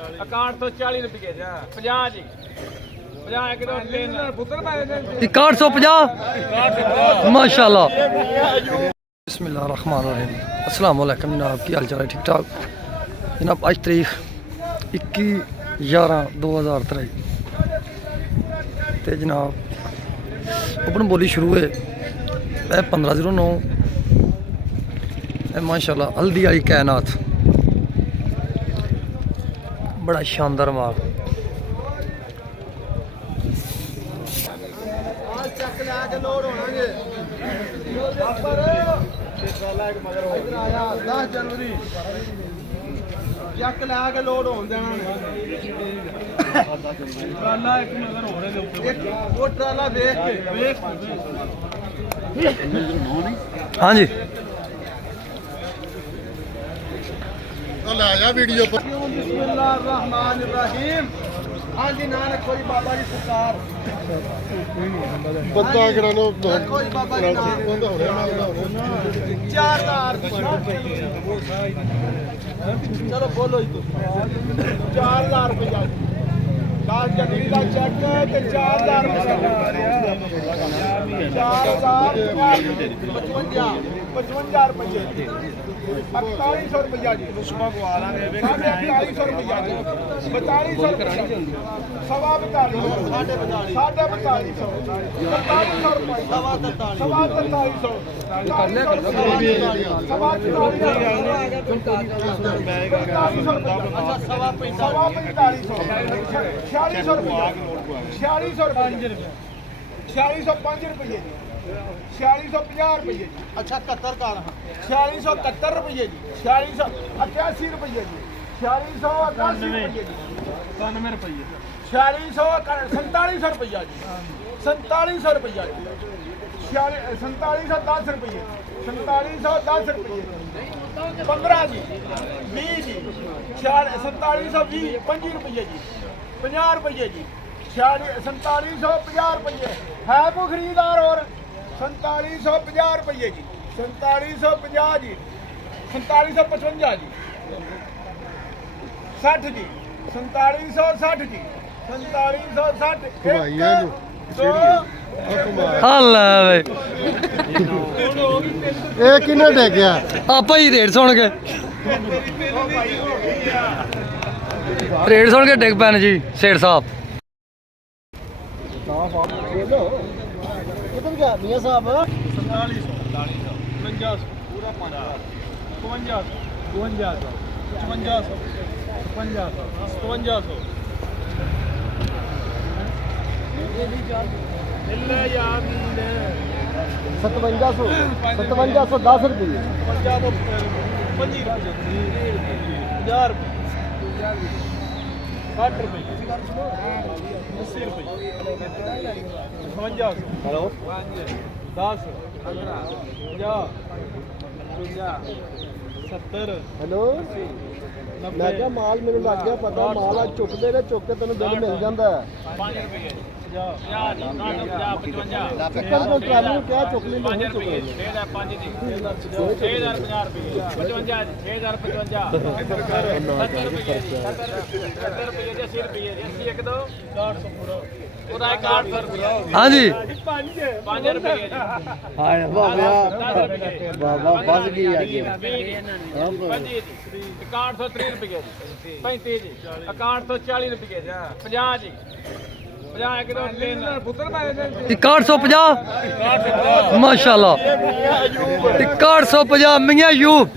6140 रुपये 50 जी 50 किलो पुत्र 6150 माशाल्लाह। बिस्मिल्लाहिर्रहमानिर्रहीम। अस्सलाम वालेकुम जनाब, की हाल चाल है? ठीक ठाक जनाब। आज तारीख 21/11/2023 ते जनाब ओपन बोली शुरू है 1509 माशाल्लाह। हल्दी वाली कायनात बड़ा शानदार माल। ਚੱਕ ਲੈ ਕੇ ਲੋਡ ਹੋਣ ਦੇਣਾ ਟਰਾਲਾ ਇੱਕ ਨਜ਼ਰ ਹੋ ਰਿਹਾ ਦੇ ਉੱਤੇ ਉਹ ਟਰਾਲਾ ਵੇਖ हाँ जी ਲੈ ਜਾ ਵੀਡੀਓ ਪਰ ਬਿਸਮਿल्लाहिर्रहमानिर्रहीम। ਹਾਂਜੀ ਨਾਨਕ ਕੋਈ ਬਾਬਾ ਜੀ ਸਰਕਾਰ ਬੰਦਾ ਕਿਹੜਾ ਨੂੰ ਕੋਈ ਬਾਬਾ ਜੀ ਨਾਮ ਬੰਦਾ ਹੋ ਰਿਹਾ 4000 ਚਲੋ ਬੋਲੋ ਜੀ ਤੁਸੀਂ 4000 ਰੁਪਇਆ ਲਾਲ ਜੱਗੀ ਦਾ ਚੈੱਕ ਤੇ 4000 ਰੁਪਇਆ 55 ਰੁਪਏ 4800 ਰੁਪਇਆ ਜੀ ਸੁਬਾ ਕੋ ਆ ਲਾਂਗੇ 4800 ਰੁਪਇਆ ਜੀ 4200 ਸਵਾ 42 ਸਾਢੇ 42 4200 ਰੁਪਏ ਸਵਾ 4300 4605 ਰੁਪਏ 4650 ਰੁਪਏ। ਅੱਛਾ 71 ਕਰ 4671 ਰੁਪਏ ਜੀ 4688 ਰੁਪਏ ਜੀ 4688 ਰੁਪਏ ਜੀ 97 ਰੁਪਏ 4700 ਰੁਪਏ ਜੀ 4700 ਰੁਪਏ ਜੀ 4710 ਰੁਪਏ 4710 ਰੁਪਏ 15 ਜੀ 20 ਜੀ 4720 25 ਰੁਪਏ ਜੀ 50 ਰੁਪਏ ਜੀ 4750 ਰੁਪਏ ਹੈ ਕੋਈ ਖਰੀਦਦਾਰ ਹੋਰ 4750 ਰੁਪਏ ਜੀ 4750 ਜੀ 4755 ਜੀ 60 ਜੀ 4760 ਜੀ 4760 ਕਮਾਈਆਂ ਨੂੰ हल्ला वे ਇਹ ਕਿੰਨੇ ਡੇ ਗਿਆ आपा ही रेट सुन के डिग पैन जी सेठ साहब। कितन क्या मियां साहब 4700 पूरा 5500 5500 5500 ਮਿਲਨੇ ਯਾਰ 5710 ਰੁਪਏ 50 ਤੋਂ 50 ਰੁਪਏ 50 ਰੁਪਏ 60 ਰੁਪਏ 80 ਰੁਪਏ 55 ਹੈਲੋ 10 15 50 70 ਹੈਲੋ ਮੈਂ ਕਿਹਾ ਮਾਲ ਮੈਨੂੰ ਲੱਗ ਗਿਆ ਪਤਾ ਮਾਲ ਆ ਚੁੱਕਦੇ ਨੇ ਚੁੱਕ ਕੇ ਤੈਨੂੰ ਬਿੱਲ ਮਿਲ ਜਾਂਦਾ ਹੈ 5 ਰੁਪਏ 50 50 ਚੱਕਰ ਤੋਂ ਟਰਾਲੀ ਨੂੰ ਕਿਹਾ ਚੁੱਕ ਲਈ ਨਹੀਂ ਚੁੱਕ ਲਈ 6005 ਦੀ 6050 ਰੁਪਏ 55 6055 70 ਰੁਪਏ ਜੀ 70 ਰੁਪਏ ਜੀ 80 ਰੁਪਏ ਜੀ 80 ਇੱਕ ਦੋ 400 ਪੂਰਾ ਉਹਦਾ 800 ਰੁਪਏ हाँ जी 5 ਰੁਪਏ ਜੀ ਹਾਂ ਬਾਬਾ ਬਾਬਾ ਫਸ ਗਈ ਅੱਜ 25 ਜੀ 6130 ਰੁਪਏ ਜੀ 35 ਜੀ 6140 ਰੁਪਏ ਜੀ 50 ਜੀ 50 ਕਿਲੋ ਪੁੱਤਰ 6150 माशाल्लाह 6150 मियां यूब